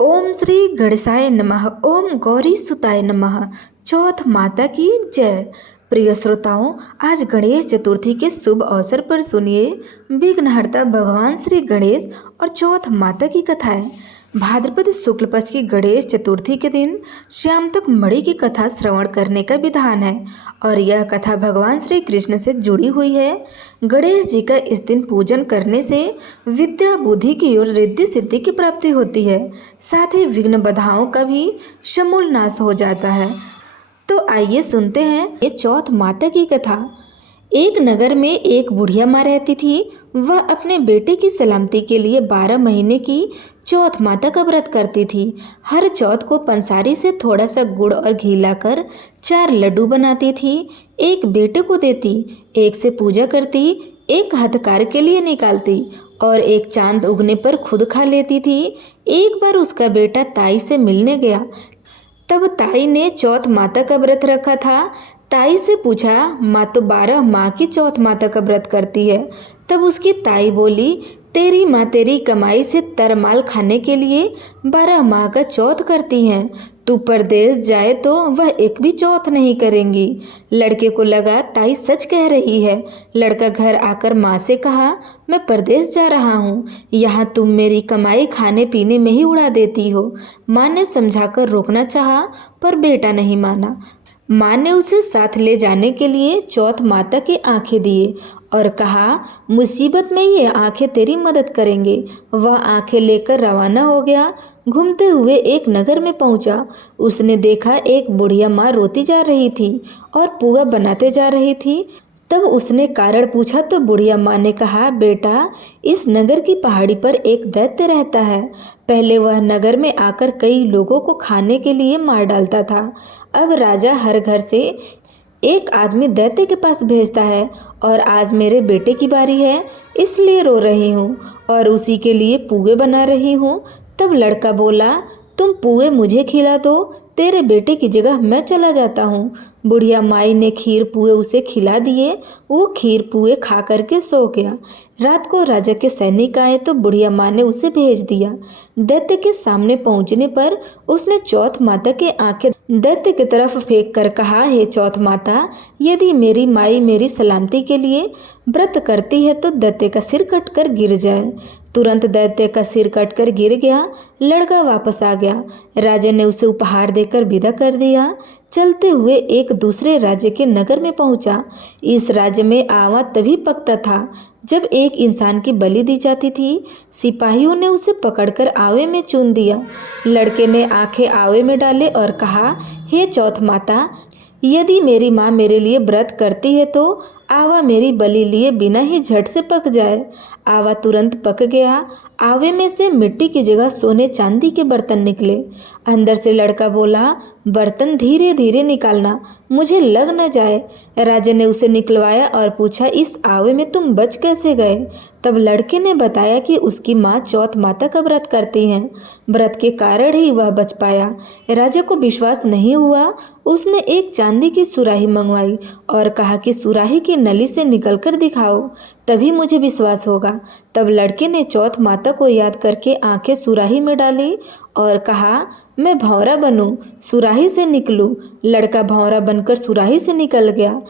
ओम श्री गणेशाय नमः। ओम गौरी सुताय नमः। चौथ माता की जय। प्रिय श्रोताओं, आज गणेश चतुर्थी के शुभ अवसर पर सुनिए विघ्नहर्ता भगवान श्री गणेश और चौथ माता की कथाएं। भाद्रपद शुक्ल पक्ष की गणेश चतुर्थी के दिन शाम तक मणि की कथा श्रवण करने का विधान है और यह कथा भगवान श्री कृष्ण से जुड़ी हुई है। गणेश जी का इस दिन पूजन करने से विद्या बुद्धि की ओर रिद्धि सिद्धि की प्राप्ति होती है, साथ ही विघ्न बाधाओं का भी समूल नाश हो जाता है। तो आइए सुनते हैं ये चौथ माता की कथा। एक नगर में एक बुढ़िया माँ रहती थी। वह अपने बेटे की सलामती के लिए 12 महीने की चौथ माता का व्रत करती थी। हर चौथ को पंसारी से थोड़ा सा गुड़ और घी लाकर 4 लड्डू बनाती थी, एक बेटे को देती, एक से पूजा करती, एक हथकार के लिए निकालती और एक चांद उगने पर खुद खा लेती थी। एक बार उसका बेटा ताई से मिलने गया, तब ताई ने चौथ माता का व्रत रखा था। ताई से पूछा, माँ तो 12 माह की चौथ माता का व्रत करती है। तब उसकी ताई बोली, तेरी माँ तेरी कमाई से तरमाल खाने के लिए 12 माह का चौथ करती हैं। तू परदेश जाए तो वह एक भी चौथ नहीं करेंगी। लड़के को लगा ताई सच कह रही है। लड़का घर आकर माँ से कहा, मैं परदेश जा रहा हूँ, यहाँ तुम मेरी कमाई खाने पीने में ही उड़ा देती हो। माँ ने समझाकर रोकना चाहा, पर बेटा नहीं माना। माँ ने उसे साथ ले जाने के लिए चौथ माता की आंखें दिए और कहा, मुसीबत में ये आंखें तेरी मदद करेंगे। वह आंखें लेकर रवाना हो गया। घूमते हुए एक नगर में पहुंचा। उसने देखा एक बुढ़िया माँ रोती जा रही थी और पुआ बनाते जा रही थी। तब उसने कारण पूछा तो बुढ़िया माँ ने कहा, बेटा, इस नगर की पहाड़ी पर एक दैत्य रहता है। पहले वह नगर में आकर कई लोगों को खाने के लिए मार डालता था। अब राजा हर घर से एक आदमी दैत्य के पास भेजता है और आज मेरे बेटे की बारी है, इसलिए रो रही हूँ और उसी के लिए पुए बना रही हूँ। तब लड़का बोला, तुम पुए मुझे खिला दो, तेरे बेटे की जगह मैं चला जाता हूँ। बुढ़िया माई ने खीर पुए उसे खिला दिए। वो खीर पुए खा करके सो गया। रात को राजा के सैनिक आए तो बुढ़िया माँ ने उसे भेज दिया। दैत्य के सामने पहुँचने पर उसने चौथ माता के आंखें दैत्य की तरफ फेंक कर कहा, हे चौथ माता, यदि मेरी माई मेरी सलामती के लिए व्रत करती है तो दैत्य का सिर कटकर गिर जाए। तुरंत दैत्य का सिर कटकर गिर गया। लड़का वापस आ गया। राजा ने उसे उपहार देकर विदा कर दिया। चलते हुए एक दूसरे राज्य के नगर में पहुंचा। इस राज्य में आवा तभी पकता था जब एक इंसान की बलि दी जाती थी। सिपाहियों ने उसे पकड़कर आवे में चून दिया। लड़के ने आंखें आवे में डाले और कहा, हे चौथ माता, यदि मेरी माँ मेरे लिए व्रत करती है तो आवा मेरी बलि लिए बिना ही झट से पक जाए। आवा तुरंत पक गया। आवे में से मिट्टी की जगह सोने चांदी के बर्तन निकले। अंदर से लड़का बोला, बर्तन धीरे धीरे निकालना, मुझे लग न जाए। राजा ने उसे निकलवाया और पूछा, इस आवे में तुम बच कैसे गए? तब लड़के ने बताया कि उसकी माँ चौथ माता का व्रत करती हैं, व्रत के कारण ही वह बच पाया। राजा को विश्वास नहीं हुआ। उसने एक चांदी की सुराही मंगवाई और कहा कि सुराही की नली से निकलकर दिखाओ, तभी मुझे विश्वास होगा। तब लड़के ने चौथ माता को याद करके आंखें सुराही में डाली और कहा, मैं भौरा बनूं, सुराही से निकलूं। लड़का भौरा बनकर सुराही से निकल गया।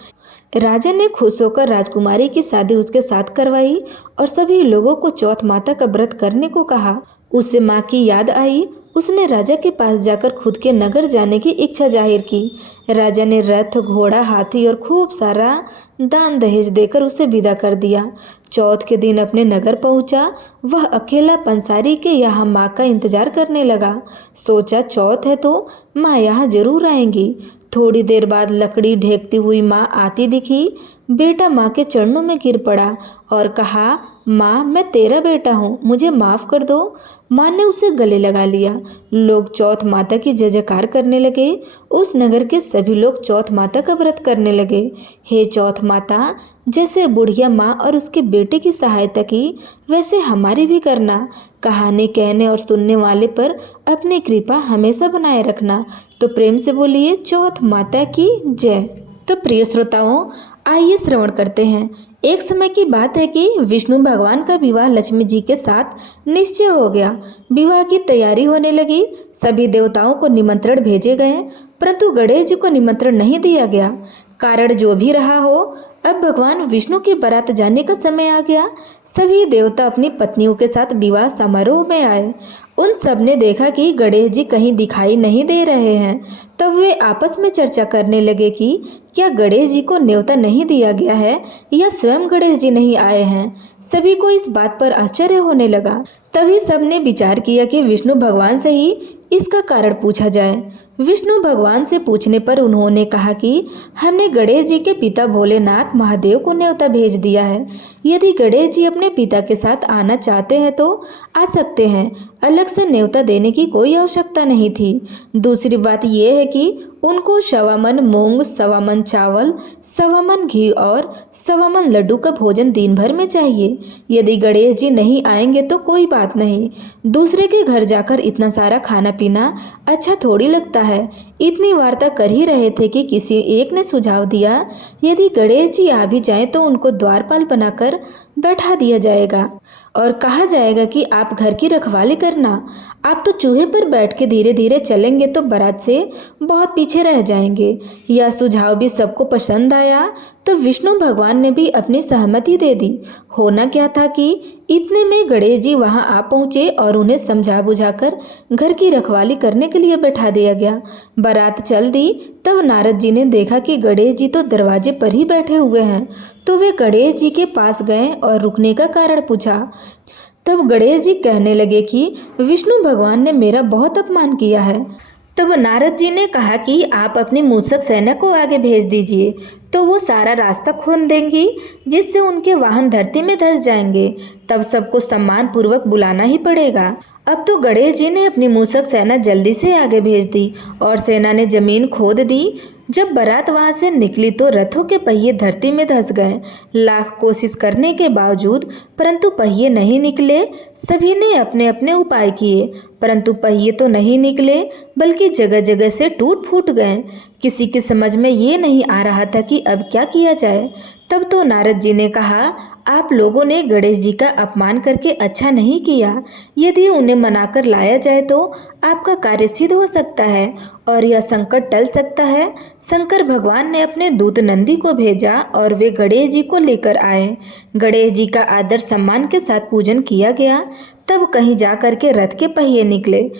राजा ने खुश होकर राजकुमारी की शादी उसके साथ करवाई और सभी लोगों को चौथ माता का व्रत करने को कहा। उससे माँ की याद आई। उसने राजा के पास जाकर खुद के नगर जाने की इच्छा जाहिर की। राजा ने रथ, घोड़ा, हाथी और खूब सारा दान दहेज देकर उसे विदा कर दिया। चौथ के दिन अपने नगर पहुंचा। वह अकेला पंसारी के यहाँ माँ का इंतजार करने लगा। सोचा, चौथ है तो माँ यहाँ जरूर आएंगी। थोड़ी देर बाद लकड़ी ढेकती हुई माँ आती दिखी। बेटा माँ के चरणों में गिर पड़ा और कहा, माँ, मैं तेरा बेटा हूँ, मुझे माफ़ कर दो। माँ ने उसे गले लगा लिया। लोग चौथ माता की जय जयकार करने लगे। उस नगर के सभी लोग चौथ माता का व्रत करने लगे। हे चौथ माता, जैसे बुढ़िया माँ और उसके बेटे की सहायता की, वैसे हमारी भी करना। कहानी कहने और सुनने वाले पर अपनी कृपा हमेशा बनाए रखना। तो प्रेम से बोलिए, चौथ माता की जय। तो प्रिय श्रोताओं, आइए श्रवण करते हैं एक समय की बात है कि विष्णु भगवान का विवाह लक्ष्मी जी के साथ निश्चय हो गया। विवाह की तैयारी होने लगी। सभी देवताओं को निमंत्रण भेजे गए, परंतु गणेश जी को निमंत्रण नहीं दिया गया। कारण जो भी रहा हो, अब भगवान विष्णु की बारात जाने का समय आ गया। सभी देवता अपनी पत्नियों के साथ विवाह समारोह में आए। उन सब ने देखा कि गणेश जी कहीं दिखाई नहीं दे रहे हैं। तब वे आपस में चर्चा करने लगे कि क्या गणेश जी को न्योता नहीं दिया गया है या स्वयं गणेश जी नहीं आए हैं। सभी को इस बात पर आश्चर्य होने लगा। तभी सबने विचार किया कि विष्णु भगवान से ही इसका कारण पूछा जाए। विष्णु भगवान से पूछने पर उन्होंने कहा कि हमने गणेश जी के पिता भोलेनाथ महादेव को न्योता भेज दिया है। यदि गणेश जी अपने पिता के साथ आना चाहते हैं तो आ सकते हैं, अलग से न्योता देने की कोई आवश्यकता नहीं थी। दूसरी बात यह है कि उनको 1.25 मन मूंग, 1.25 मन चावल, 1.25 मन घी और 1.25 मन लड्डू का भोजन दिन भर में चाहिए। यदि गणेश जी नहीं आएंगे तो कोई बात नहीं, दूसरे के घर जाकर इतना सारा खाना पीना अच्छा थोड़ी लगता है। इतनी वार्ता कर ही रहे थे कि किसी एक ने सुझाव दिया, यदि गणेश जी आ भी जाएं तो उनको द्वारपाल बनाकर बैठा दिया जाएगा और कहा जाएगा कि आप घर की रखवाली करना। आप तो चूहे पर बैठ के धीरे धीरे चलेंगे तो बारात से बहुत पीछे रह जाएंगे। यह सुझाव भी सबको पसंद आया तो विष्णु भगवान ने भी अपनी सहमति दे दी। होना क्या था कि इतने में गणेश जी वहां आ पहुंचे और उन्हें समझा बुझाकर घर की रखवाली करने के लिए बैठा दिया गया। बारात चल दी। तब नारद जी ने देखा कि गणेश जी तो दरवाजे पर ही बैठे हुए हैं, तो वे गणेश जी के पास गए और रुकने का कारण पूछा। तब गणेश जी कहने लगे कि विष्णु भगवान ने मेरा बहुत अपमान किया है। तब नारद जी ने कहा कि आप अपनी मूषक सेना को आगे भेज दीजिए, तो वो सारा रास्ता खोल देंगी, जिससे उनके वाहन धरती में धंस जाएंगे। तब सबको सम्मान पूर्वक बुलाना ही पड़ेगा। अब तो गणेश जी ने अपनी मूषक सेना जल्दी से आगे भेज दी और सेना ने जमीन खोद दी। जब बारात वहां से निकली तो रथों के पहिए धरती में धंस गए। लाख कोशिश करने के बावजूद परंतु पहिए नहीं निकले। सभी ने अपने अपने उपाय किए, परंतु पहिए तो नहीं निकले, बल्कि जगह जगह से टूट फूट गए। किसी की समझ में ये नहीं आ रहा था कि अब क्या किया जाए। तब तो नारद जी ने कहा, आप लोगों ने गणेश जी का अपमान करके अच्छा नहीं किया। यदि उन्हें मनाकर लाया जाए तो आपका कार्य सिद्ध हो सकता है और यह संकट टल सकता है। शंकर भगवान ने अपने दूत नंदी को भेजा और वे गणेश जी को लेकर आए। गणेश जी का आदर सम्मान के साथ पूजन किया गया। तब कहीं जा कर के रथ के पहिए निकले।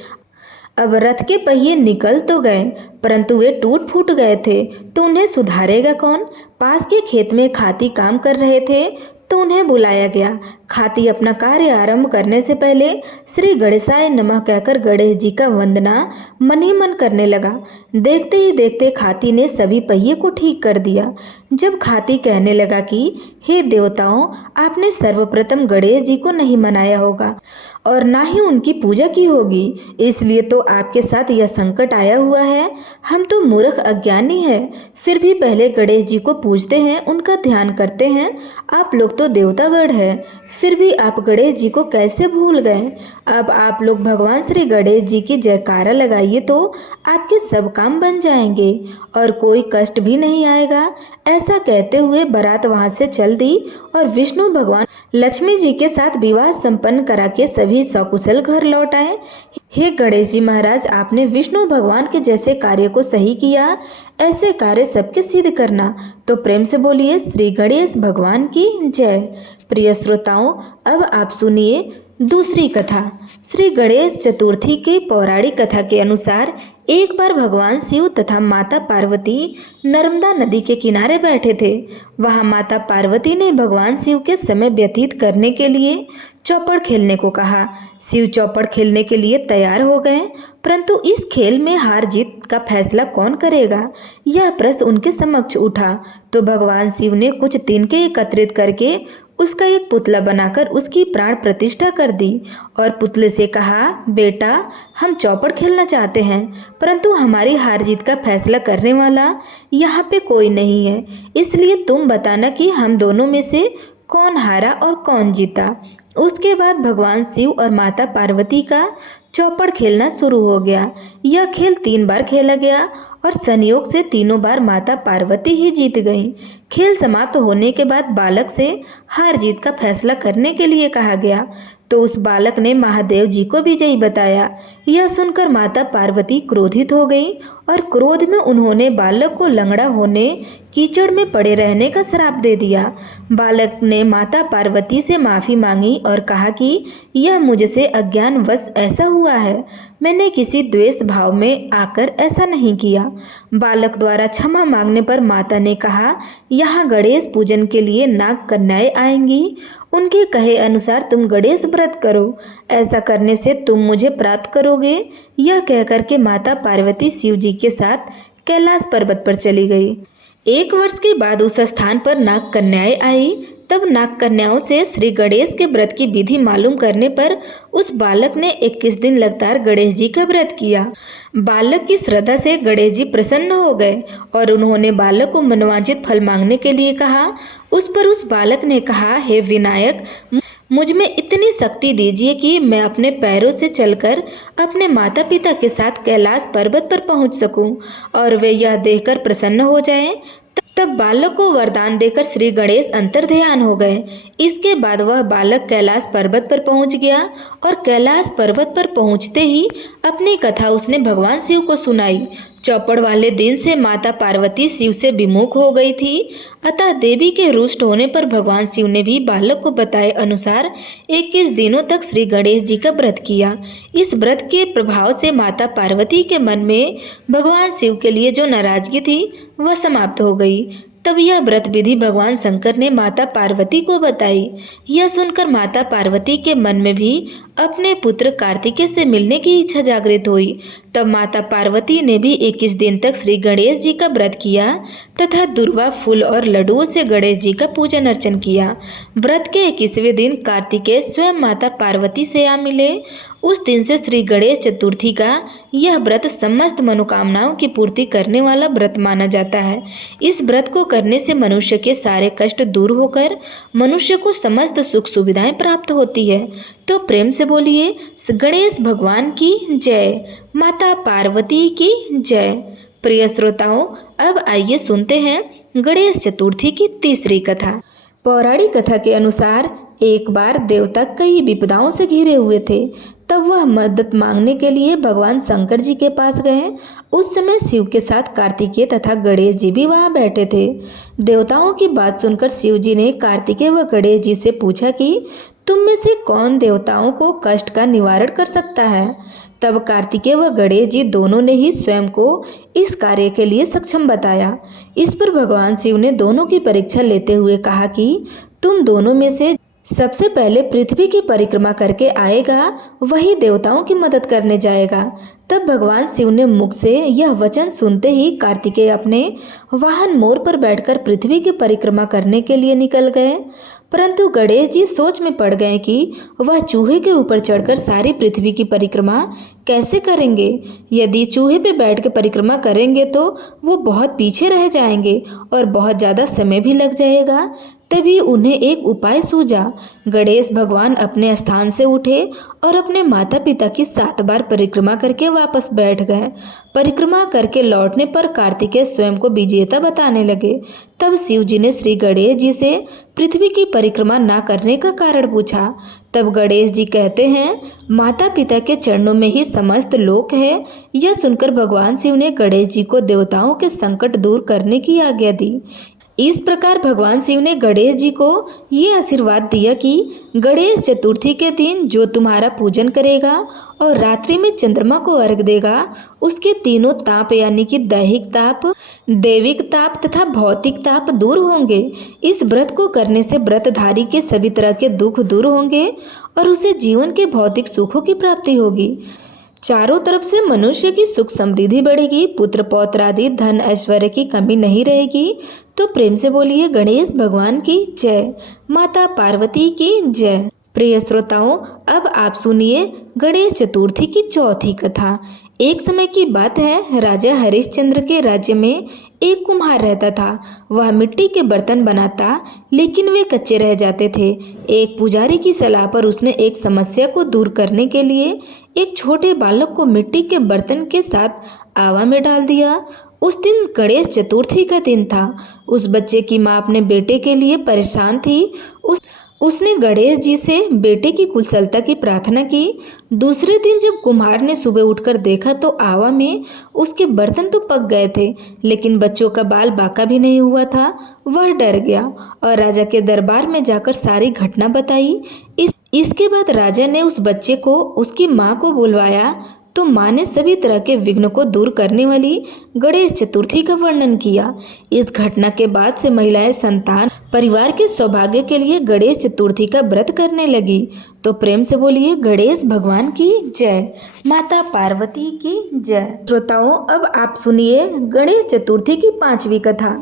अब रथ के पहिए निकल तो गए, परंतु वे टूट फूट गए थे, तो उन्हें सुधारेगा कौन। पास के खेत में खाती काम कर रहे थे तो उन्हें बुलाया गया। खाती अपना कार्य आरंभ करने से पहले श्री गणेशाय नमः कहकर गणेश जी का वंदना मन ही मन करने लगा। देखते ही देखते खाती ने सभी पहिए को ठीक कर दिया। जब खाती कहने लगा कि हे देवताओं, आपने सर्वप्रथम गणेश जी को नहीं मनाया होगा और ना ही उनकी पूजा की होगी, इसलिए तो आपके साथ यह संकट आया हुआ है। हम तो मूर्ख अज्ञानी हैं, फिर भी पहले गणेश जी को पूजते हैं, उनका ध्यान करते हैं। आप लोग तो देवतागण हैं, फिर भी आप गणेश जी को कैसे भूल गए। अब आप लोग भगवान श्री गणेश जी की जयकारा लगाइए तो आपके सब काम बन जाएंगे और कोई कष्ट भी नहीं आएगा। ऐसा कहते हुए बारात वहां से चल दी और विष्णु भगवान लक्ष्मी जी के साथ विवाह संपन्न करा के सभी सकुशल घर लौट आए। हे गणेश जी महाराज, आपने विष्णु भगवान के जैसे कार्य को सही किया, ऐसे कार्य सबके सिद्ध करना। तो प्रेम से बोलिए श्री गणेश भगवान की जय। प्रिय श्रोताओं, अब आप सुनिए दूसरी कथा। श्री गणेश चतुर्थी के पौराणिक कथा के अनुसार एक बार भगवान शिव तथा माता पार्वती नर्मदा नदी के किनारे बैठे थे। वहां माता पार्वती ने भगवान शिव के समय व्यतीत करने के लिए चौपड़ खेलने को कहा। शिव चौपड़ खेलने के लिए तैयार हो गए, परंतु इस खेल में हार जीत का फैसला कौन करेगा, यह प्रश्न उनके समक्ष उठा। तो भगवान शिव ने कुछ तिनके एकत्रित करके उसका एक पुतला बनाकर उसकी प्राण प्रतिष्ठा कर दी और पुतले से कहा, बेटा, हम चौपड़ खेलना चाहते हैं, परंतु हमारी हार जीत का फैसला करने वाला यहाँ पे कोई नहीं है, इसलिए तुम बताना कि हम दोनों में से कौन हारा और कौन जीता। उसके बाद भगवान शिव और माता पार्वती का चौपड़ खेलना शुरू हो गया। यह खेल 3 बार खेला गया और संयोग से तीनों बार माता पार्वती ही जीत गईं। खेल समाप्त होने के बाद बालक से हार जीत का फैसला करने के लिए कहा गया, तो उस बालक ने महादेव जी को विजयी बताया। यह सुनकर माता पार्वती क्रोधित हो गई और क्रोध में उन्होंने बालक को लंगड़ा होने, कीचड़ में पड़े रहने का श्राप दे दिया। बालक ने माता पार्वती से माफ़ी मांगी और कहा कि यह मुझसे अज्ञानवश ऐसा हुआ है, मैंने किसी द्वेष भाव में आकर ऐसा नहीं किया। बालक द्वारा क्षमा मांगने पर माता ने कहा, यहाँ गणेश पूजन के लिए नाग कन्याएं आएंगी, उनके कहे अनुसार तुम गणेश व्रत करो, ऐसा करने से तुम मुझे प्राप्त करोगे। यह कहकर के माता पार्वती शिव जी के साथ कैलाश पर्वत पर चली गई। 1 वर्ष के बाद उस स्थान पर नाग कन्याएं आई। तब नाग कन्याओं से श्री गणेश के व्रत की विधि मालूम करने पर उस बालक ने 21 दिन लगातार गणेश जी का व्रत किया। बालक की श्रद्धा से गणेश जी प्रसन्न हो गए और उन्होंने बालक को मनोवांछित फल मांगने के लिए कहा। उस पर उस बालक ने कहा, हे विनायक, मुझ में इतनी शक्ति दीजिए कि मैं अपने पैरों से चलकर अपने माता पिता के साथ कैलाश पर्वत पर पहुंच सकूं और वे यह देखकर प्रसन्न हो जाएं। तब बालक को वरदान देकर श्री गणेश अंतर्ध्यान हो गए। इसके बाद वह बालक कैलाश पर्वत पर पहुंच गया और कैलाश पर्वत पर पहुंचते ही अपनी कथा उसने भगवान शिव को सुनाई। चौपड़ वाले दिन से माता पार्वती शिव से विमुख हो गई थी, अतः देवी के रुष्ट होने पर भगवान शिव ने भी बालक को बताए अनुसार 21 दिनों तक श्री गणेश जी का व्रत किया। इस व्रत के प्रभाव से माता पार्वती के मन में भगवान शिव के लिए जो नाराजगी थी वह समाप्त हो गई। तब यह व्रत विधि भगवान शंकर ने माता पार्वती को बताई। यह सुनकर माता पार्वती के मन में भी अपने पुत्र कार्तिकेय से मिलने की इच्छा जागृत हुई। तब माता पार्वती ने भी 21 दिन तक श्री गणेश जी का व्रत किया तथा दुर्वा फूल और लड्डुओं से गणेश जी का पूजन अर्चन किया। व्रत के 21वें दिन कार्तिकेय स्वयं माता पार्वती से आ मिले। उस दिन से श्री गणेश चतुर्थी का यह व्रत समस्त मनोकामनाओं की पूर्ति करने वाला व्रत माना जाता है। इस व्रत को करने से मनुष्य के सारे कष्ट दूर होकर मनुष्य को समस्त सुख सुविधाएं प्राप्त होती है। तो प्रेम से बोलिए गणेश भगवान की जय, माता पार्वती की जय। प्रिय श्रोताओं, अब आइए सुनते हैं गणेश चतुर्थी की तीसरी कथा। पौराणिक कथा के अनुसार एक बार देवता कई विपदाओं से घिरे हुए थे। तब वह मदद मांगने के लिए भगवान शंकर जी के पास गए। उस समय शिव के साथ कार्तिकेय तथा गणेश जी भी वहां बैठे थे। देवताओं की बात सुनकर शिव जी ने कार्तिकेय व गणेश जी से पूछा कि तुम में से कौन देवताओं को कष्ट का निवारण कर सकता है। तब कार्तिकेय व गणेश जी दोनों ने ही स्वयं को इस कार्य के लिए सक्षम बताया। इस पर भगवान शिव ने दोनों की परीक्षा लेते हुए कहा कि तुम दोनों में से सबसे पहले पृथ्वी की परिक्रमा करके आएगा वही देवताओं की मदद करने जाएगा। तब भगवान शिव ने मुख से यह वचन सुनते ही कार्तिकेय अपने वाहन मोर पर बैठकर पृथ्वी की परिक्रमा करने के लिए निकल गए। परंतु गणेश जी सोच में पड़ गए कि वह चूहे के ऊपर चढ़कर सारी पृथ्वी की परिक्रमा कैसे करेंगे। यदि चूहे पे बैठ के परिक्रमा करेंगे तो वो बहुत पीछे रह जाएंगे और बहुत ज़्यादा समय भी लग जाएगा। तभी उन्हें एक उपाय सूझा। गणेश भगवान अपने स्थान से उठे और अपने माता पिता की 7 बार परिक्रमा करके वापस बैठ गए। परिक्रमा करके लौटने पर कार्तिकेय स्वयं को विजेता बताने लगे। तब शिव जी ने श्री गणेश जी से पृथ्वी की परिक्रमा ना करने का कारण पूछा। तब गणेश जी कहते हैं, माता पिता के चरणों में ही समस्त लोक है। यह सुनकर भगवान शिव ने गणेश जी को देवताओं के संकट दूर करने की आज्ञा दी। इस प्रकार भगवान शिव ने गणेश जी को ये आशीर्वाद दिया कि गणेश चतुर्थी के दिन जो तुम्हारा पूजन करेगा और रात्रि में चंद्रमा को अर्घ देगा, उसके तीनों ताप यानी कि दैहिक ताप, दैविक ताप तथा भौतिक ताप दूर होंगे। इस व्रत को करने से व्रतधारी के सभी तरह के दुख दूर होंगे और उसे जीवन के भौतिक सुखों की प्राप्ति होगी। चारों तरफ से मनुष्य की सुख समृद्धि बढ़ेगी, पुत्र पौत्र आदि धन ऐश्वर्य की कमी नहीं रहेगी। तो प्रेम से बोलिए गणेश भगवान की जय, माता पार्वती की जय। प्रिय श्रोताओं, अब आप सुनिए गणेश चतुर्थी की चौथी कथा। एक समय की बात है, राजा हरिश्चंद्र के राज्य में एक कुम्हार रहता था। वह मिट्टी के बर्तन बनाता, लेकिन वे कच्चे रह जाते थे। एक पुजारी की सलाह पर उसने एक समस्या को दूर करने के लिए एक छोटे बालक को मिट्टी के बर्तन के साथ आवा में डाल दिया। उस दिन गणेश चतुर्थी का दिन था। उस बच्चे की माँ अपने बेटे के लिए परेशान थी। उसने गणेश जी से बेटे की कुशलता की प्रार्थना की। दूसरे दिन जब कुम्हार ने सुबह उठकर देखा तो आवा में उसके बर्तन तो पक गए थे, लेकिन बच्चों का बाल बाका भी नहीं हुआ था। वह डर गया और राजा के दरबार में जाकर सारी घटना बताई। इसके बाद राजा ने उस बच्चे को उसकी माँ को बुलवाया तो माँ ने सभी तरह के विघ्न को दूर करने वाली गणेश चतुर्थी का वर्णन किया। इस घटना के बाद से महिलाएं संतान परिवार के सौभाग्य के लिए गणेश चतुर्थी का व्रत करने लगी। तो प्रेम से बोलिए गणेश भगवान की जय, माता पार्वती की जय। श्रोताओं, अब आप सुनिए गणेश चतुर्थी की 5वीं कथा।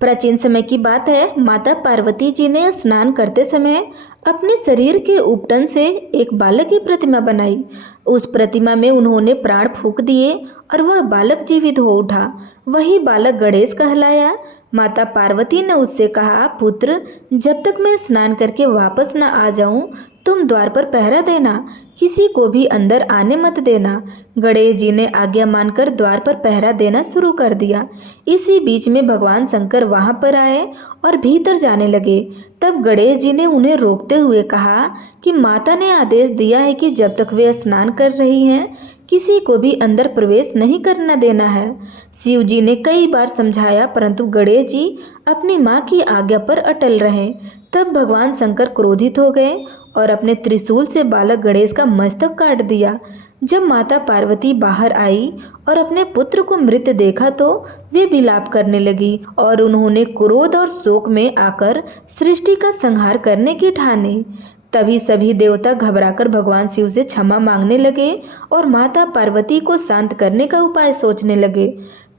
प्राचीन समय की बात है, माता पार्वती जी ने स्नान करते समय अपने शरीर के उपटन से एक बालक की प्रतिमा बनाई। उस प्रतिमा में उन्होंने प्राण फूंक दिए और वह बालक जीवित हो उठा। वही बालक गणेश कहलाया। माता पार्वती ने उससे कहा, पुत्र, जब तक मैं स्नान करके वापस न आ जाऊं, तुम द्वार पर पहरा देना, किसी को भी अंदर आने मत देना। गणेश जी ने आज्ञा मानकर द्वार पर पहरा देना शुरू कर दिया। इसी बीच में भगवान शंकर वहां पर आए और भीतर जाने लगे। तब गणेश जी ने उन्हें रोकते हुए कहा कि माता ने आदेश दिया है कि जब तक वे स्नान कर रही हैं, किसी को भी अंदर प्रवेश नहीं करना देना है। शिव जी ने कई बार समझाया, परंतु गणेश जी अपनी माँ की आज्ञा पर अटल रहे। तब भगवान शंकर क्रोधित हो गए और अपने त्रिशूल से बालक गणेश का मस्तक काट दिया। जब माता पार्वती बाहर आई और अपने पुत्र को मृत देखा तो वे विलाप करने लगी और उन्होंने क्रोध और शोक में आकर सृष्टि का संहार करने की ठानी। तभी सभी देवता घबराकर भगवान शिव से क्षमा मांगने लगे और माता पार्वती को शांत करने का उपाय सोचने लगे।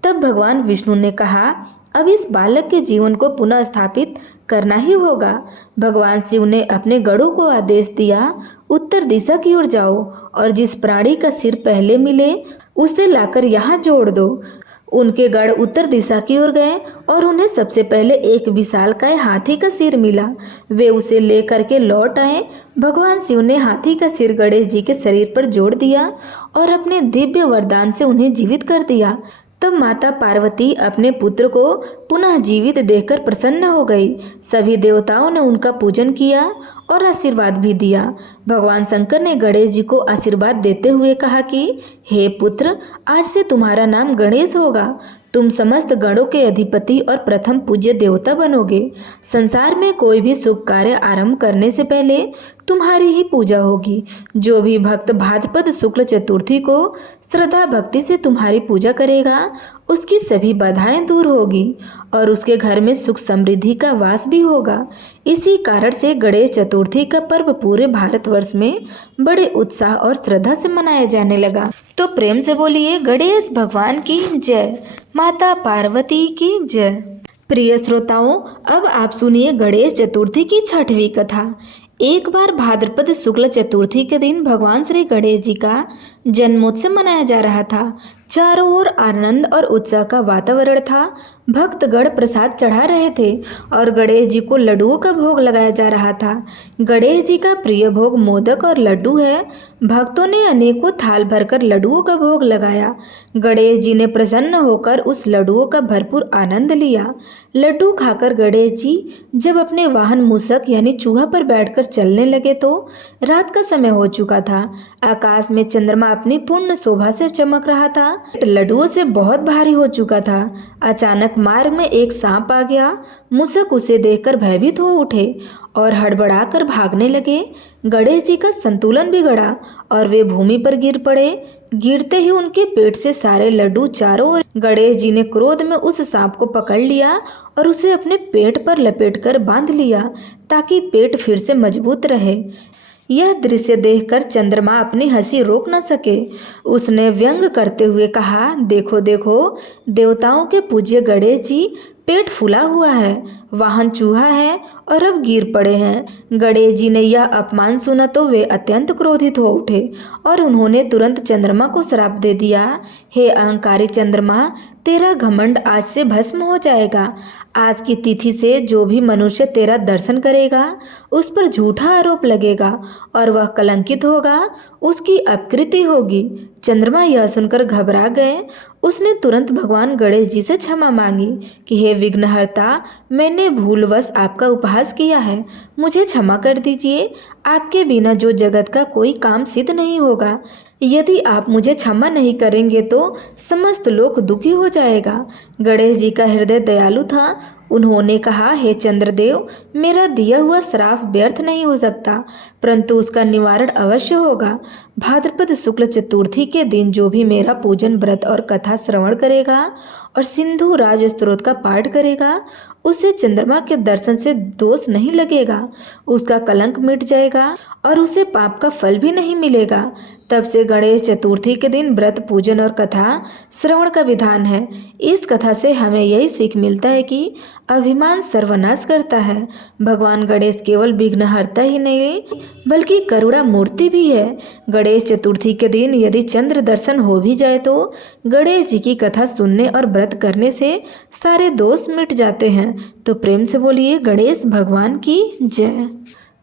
तब भगवान विष्णु ने कहा, अब इस बालक के जीवन को पुनः स्थापित करना ही होगा। भगवान शिव ने अपने गणों को आदेश दिया, उत्तर दिशा की ओर जाओ और जिस प्राणी का सिर पहले मिले उसे लाकर यहाँ जोड़ दो। उनके गण उत्तर दिशा की ओर गए और उन्हें सबसे पहले एक विशालकाय हाथी का सिर मिला। वे उसे लेकर के लौट आए। भगवान शिव ने हाथी का सिर गणेश जी के शरीर पर जोड़ दिया और अपने दिव्य वरदान से उन्हें जीवित कर दिया। तब माता पार्वती अपने पुत्र को पुनः जीवित देखकर प्रसन्न हो गई। सभी देवताओं ने उनका पूजन किया और आशीर्वाद भी दिया। भगवान शंकर ने गणेश जी को आशीर्वाद देते हुए कहा कि हे पुत्र, आज से तुम्हारा नाम गणेश होगा। तुम समस्त गणों के अधिपति और प्रथम पूज्य देवता बनोगे। संसार में कोई भी शुभ कार्य आरंभ करने से पहले तुम्हारी ही पूजा होगी। जो भी भक्त भाद्रपद शुक्ल चतुर्थी को श्रद्धा भक्ति से तुम्हारी पूजा करेगा, उसकी सभी बाधाएं दूर होगी और उसके घर में सुख समृद्धि का वास भी होगा। इसी कारण से गणेश चतुर्थी का पर्व पूरे भारतवर्ष में बड़े उत्साह और श्रद्धा से मनाया जाने लगा। तो प्रेम से बोलिए गणेश भगवान की जय, माता पार्वती की जय। प्रिय श्रोताओं, अब आप सुनिए गणेश चतुर्थी की 6वीं कथा। एक बार भाद्रपद शुक्ल चतुर्थी के दिन भगवान श्री गणेश जी का जन्मोत्सव मनाया जा रहा था। चारों ओर आनंद और उत्साह का वातावरण था। भक्तगण प्रसाद चढ़ा रहे थे और गणेश जी को लड्डुओं का भोग लगाया जा रहा था। गणेश जी का प्रिय भोग मोदक और लड्डू है। भक्तों ने अनेकों थाल भरकर लड्डुओं का भोग लगाया। गणेश जी ने प्रसन्न होकर उस लड्डुओं का भरपूर आनंद लिया। लड्डू खाकर गणेश जी जब अपने वाहन मूषक यानी चूहा पर बैठकर चलने लगे तो रात का समय हो चुका था। आकाश में चंद्रमा अपनी पूर्ण शोभा से चमक रहा था। लड्डुओं से बहुत भारी हो चुका था। अचानक मार्ग में एक सांप आ गया। मूषक उसे देखकर भयभीत हो उठे और हड़बड़ाकर भागने लगे। गणेश जी का संतुलन बिगड़ा और वे भूमि पर गिर पड़े। गिरते ही उनके पेट से सारे लड्डू चारों ओर। गणेश जी ने क्रोध में उस सांप को पकड़ लिया और उसे अपने पेट पर लपेटकर बांध लिया ताकि पेट फिर से मजबूत रहे। यह दृश्य देखकर चंद्रमा अपनी हंसी रोक न सके। उसने व्यंग करते हुए कहा, देखो देखो, देवताओं के पूज्य गणेश जी पेट फूला हुआ है, वाहन चूहा है और अब गिर पड़े हैं। गणेश जी ने यह अपमान सुना तो वे अत्यंत क्रोधित हो उठे और उन्होंने तुरंत चंद्रमा को श्राप दे दिया, हे अहंकारी चंद्रमा, तेरा घमंड आज से भस्म हो जाएगा। आज की तिथि से जो भी मनुष्य तेरा दर्शन करेगा उस पर झूठा आरोप लगेगा और वह कलंकित होगा, उसकी अपकृति होगी। चंद्रमा यह सुनकर घबरा गए। उसने तुरंत भगवान गणेश जी से क्षमा मांगी कि हे विघ्नहर्ता, मैंने भूलवश आपका उपहास किया है, मुझे क्षमा कर दीजिए। आपके बिना जो जगत का कोई काम सिद्ध नहीं होगा। यदि आप मुझे क्षमा नहीं करेंगे तो समस्त लोक दुखी हो जाएगा। गणेश जी का हृदय दयालु था। उन्होंने कहा, हे चंद्रदेव, मेरा दिया हुआ श्राप व्यर्थ नहीं हो सकता, परंतु उसका निवारण अवश्य होगा। भाद्रपद शुक्ल चतुर्थी के दिन जो भी मेरा पूजन, व्रत और कथा श्रवण करेगा और सिंधु राज स्तोत्र का पाठ करेगा, उसे चंद्रमा के दर्शन से दोष नहीं लगेगा, उसका कलंक मिट जाएगा और उसे पाप का फल भी नहीं मिलेगा। तब से गणेश चतुर्थी के दिन व्रत, पूजन और कथा श्रवण का विधान है। इस कथा से हमें यही सीख मिलता है कि अभिमान सर्वनाश करता है। भगवान गणेश केवल विघ्नहर्ता ही नहीं बल्कि करुणा मूर्ति भी है। गणेश चतुर्थी के दिन यदि चंद्र दर्शन हो भी जाए तो गणेश जी की कथा सुनने और व्रत करने से सारे दोष मिट जाते हैं। तो प्रेम से बोलिए गणेश भगवान की जय।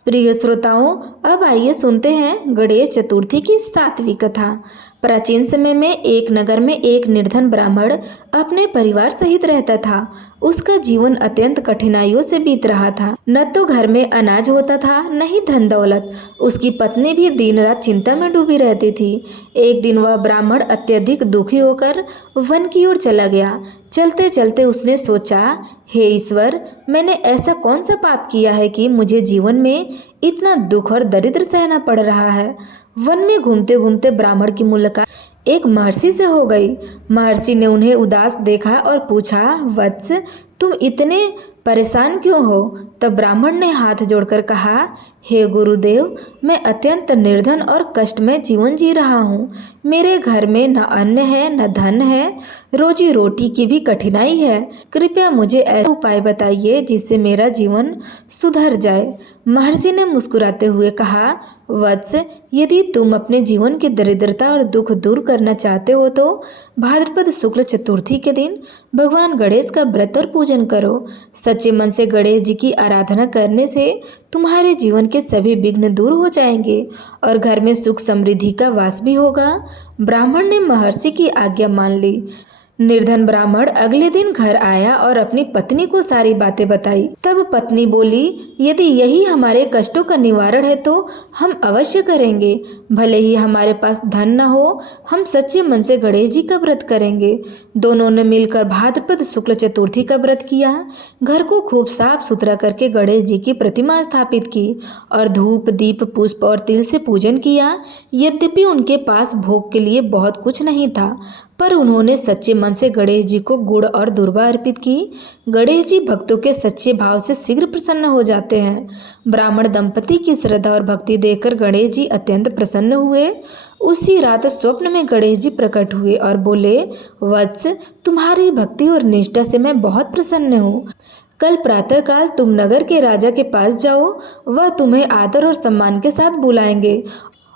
प्रिय श्रोताओं, अब आइए सुनते हैं गणेश चतुर्थी की 7वीं कथा। प्राचीन समय में एक नगर में एक निर्धन ब्राह्मण अपने परिवार सहित रहता था। उसका जीवन अत्यंत कठिनाइयों से बीत रहा था। न तो घर में अनाज होता था, न ही धन दौलत। उसकी पत्नी भी दिन रात चिंता में डूबी रहती थी। एक दिन वह ब्राह्मण अत्यधिक दुखी होकर वन की ओर चला गया। चलते चलते उसने सोचा, हे ईश्वर, मैंने ऐसा कौन सा पाप किया है कि मुझे जीवन में इतना दुख और दरिद्र सहना पड़ रहा है। वन में घूमते घूमते ब्राह्मण की मुलाकात एक महर्षि से हो गई। महर्षि ने उन्हें उदास देखा और पूछा, वत्स, तुम इतने परेशान क्यों हो? तब ब्राह्मण ने हाथ जोड़कर कहा, हे गुरुदेव, मैं अत्यंत निर्धन और कष्टमय जीवन जी रहा हूँ। मेरे घर में न अन्न है न धन है, रोजी रोटी की भी कठिनाई है। कृपया मुझे ऐसा उपाय बताइए जिससे मेरा जीवन सुधर जाए। महर्षि ने मुस्कुराते हुए कहा, वत्स, यदि तुम अपने जीवन की दरिद्रता और दुख दूर करना चाहते हो तो भाद्रपद शुक्ल चतुर्थी के दिन भगवान गणेश का व्रत और पूजन करो। सच्चे मन से गणेश जी की आराधना करने से तुम्हारे जीवन के सभी विघ्न दूर हो जाएंगे और घर में सुख समृद्धि का वास भी होगा। ब्राह्मण ने महर्षि की आज्ञा मान ली। निर्धन ब्राह्मण अगले दिन घर आया और अपनी पत्नी को सारी बातें बताई। तब पत्नी बोली, यदि यही हमारे कष्टों का निवारण है तो हम अवश्य करेंगे। भले ही हमारे पास धन न हो, हम सच्चे मन से गणेश जी का व्रत करेंगे। दोनों ने मिलकर भाद्रपद शुक्ल चतुर्थी का व्रत किया। घर को खूब साफ सुथरा करके गणेश जी की प्रतिमा स्थापित की और धूप, दीप, पुष्प और तिल से पूजन किया। यद्यपि उनके पास भोग के लिए बहुत कुछ नहीं था, पर उन्होंने सच्चे मन से गणेश जी को गुड़ और दूर्वा अर्पित की। गणेश जी भक्तों के सच्चे भाव से शीघ्र प्रसन्न हो जाते हैं। ब्राह्मण दंपति की श्रद्धा और भक्ति देखकर गणेश जी अत्यंत प्रसन्न हुए। उसी रात स्वप्न में गणेश जी प्रकट हुए और बोले, वत्स, तुम्हारी भक्ति और निष्ठा से मैं बहुत प्रसन्न हूँ। कल प्रातःकाल तुम नगर के राजा के पास जाओ, वह तुम्हें आदर और सम्मान के साथ बुलाएंगे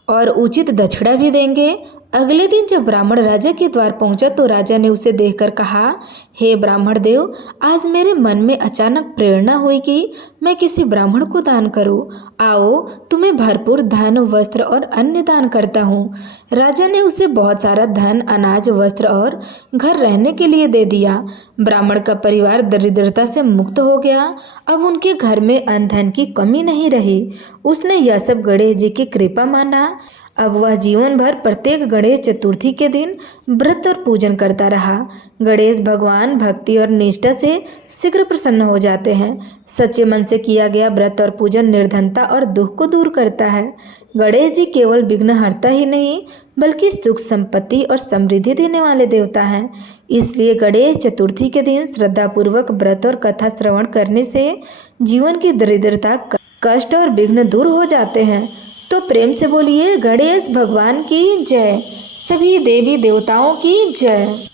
और उचित दक्षिणा भी देंगे। अगले दिन जब ब्राह्मण राजा के द्वार पहुंचा तो राजा ने उसे देखकर कहा, हे ब्राह्मण देव, आज मेरे मन में अचानक प्रेरणा हुई कि मैं किसी ब्राह्मण को दान करूं। आओ, तुम्हें भरपूर धन, वस्त्र और अन्य दान करता हूं। राजा ने उसे बहुत सारा धन, अनाज, वस्त्र और घर रहने के लिए दे दिया। ब्राह्मण का परिवार दरिद्रता से मुक्त हो गया। अब उनके घर में अन्न धन की कमी नहीं रही। उसने यह सब गणेश जी की कृपा माना। अब वह जीवन भर प्रत्येक गणेश चतुर्थी के दिन व्रत और पूजन करता रहा। गणेश भगवान भक्ति और निष्ठा से शीघ्र प्रसन्न हो जाते हैं। सच्चे मन से किया गया व्रत और पूजन निर्धनता और दुख को दूर करता है। गणेश जी केवल विघ्नहर्ता ही नहीं बल्कि सुख, संपत्ति और समृद्धि देने वाले देवता हैं। इसलिए गणेश चतुर्थी के दिन श्रद्धापूर्वक व्रत और कथा श्रवण करने से जीवन की दरिद्रता, कष्ट और विघ्न दूर हो जाते हैं। तो प्रेम से बोलिए गणेश भगवान की जय। सभी देवी देवताओं की जय।